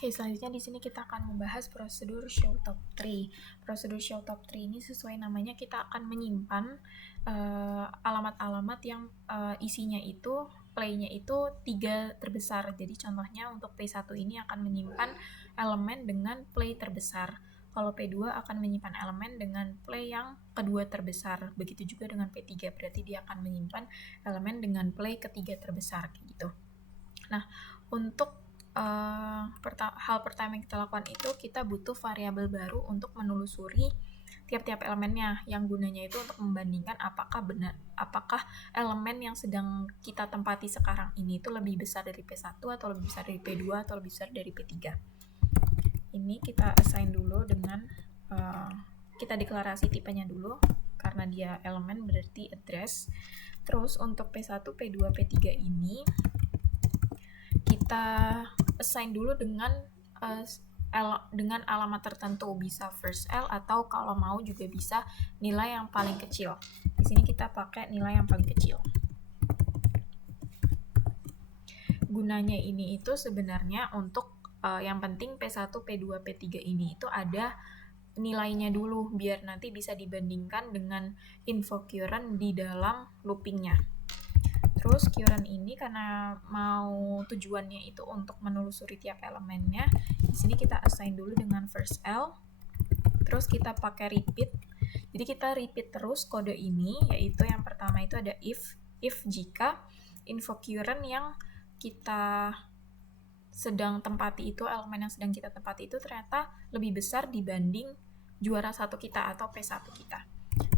Oke, selanjutnya di sini kita akan membahas prosedur show top tree. Prosedur show top tree ini sesuai namanya kita akan menyimpan alamat-alamat yang isinya itu play-nya itu 3 terbesar. Jadi contohnya untuk P1 ini akan menyimpan elemen dengan play terbesar. Kalau P2 akan menyimpan elemen dengan play yang kedua terbesar. Begitu juga dengan P3, berarti dia akan menyimpan elemen dengan play ketiga terbesar gitu. Nah, untuk hal pertama yang kita lakukan itu kita butuh variabel baru untuk menelusuri tiap-tiap elemennya, yang gunanya itu untuk membandingkan apakah elemen yang sedang kita tempati sekarang ini itu lebih besar dari P1 atau lebih besar dari P2 atau lebih besar dari P3. Ini kita assign dulu dengan kita deklarasi tipenya dulu karena dia elemen berarti address. Terus untuk P1, P2, P3 ini kita assign dulu dengan alamat tertentu, bisa first L atau kalau mau juga bisa nilai yang paling kecil. Di sini kita pakai nilai yang paling kecil. Gunanya ini itu sebenarnya untuk yang penting P1, P2, P3 ini itu ada nilainya dulu biar nanti bisa dibandingkan dengan info current di dalam loopingnya. Terus current ini karena mau tujuannya itu untuk menelusuri tiap elemennya, di sini kita assign dulu dengan first L. Terus kita pakai repeat. Jadi kita repeat terus kode ini, yaitu yang pertama itu ada if jika info current yang kita sedang tempati itu, elemen yang sedang kita tempati itu ternyata lebih besar dibanding juara satu kita atau P1 kita.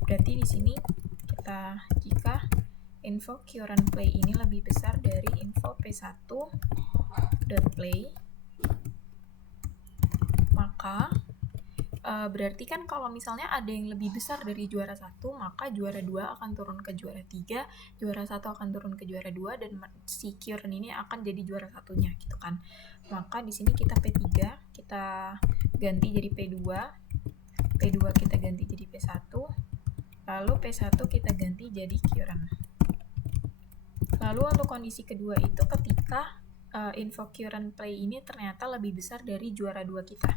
Berarti di sini kita jika info current play ini lebih besar dari info P1.play, maka berarti kan kalau misalnya ada yang lebih besar dari juara 1, maka juara 2 akan turun ke juara 3, juara 1 akan turun ke juara 2, dan si current ini akan jadi juara satunya gitu kan. Maka di sini kita P3 kita ganti jadi P2 kita ganti jadi P1, lalu P1 kita ganti jadi current. Lalu untuk kondisi kedua itu ketika info current play ini ternyata lebih besar dari juara 2 kita.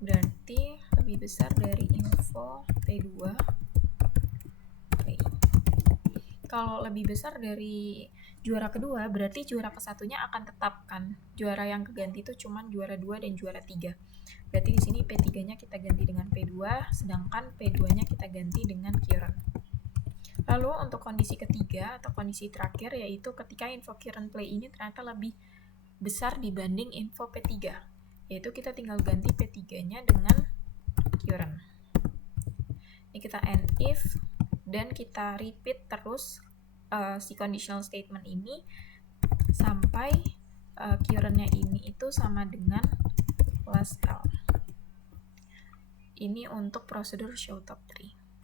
Berarti lebih besar dari info P2 play. Kalau lebih besar dari juara kedua, berarti juara kesatunya akan tetap kan. Juara yang keganti itu cuma juara 2 dan juara 3. Berarti di sini P3-nya kita ganti dengan P2, sedangkan P2-nya kita ganti dengan current. Lalu untuk kondisi ketiga atau kondisi terakhir yaitu ketika info current play ini ternyata lebih besar dibanding info P3, yaitu kita tinggal ganti P3-nya dengan current. Ini kita end if dan kita repeat terus si conditional statement ini sampai current-nya ini itu sama dengan plus L. Ini untuk prosedur show top tree.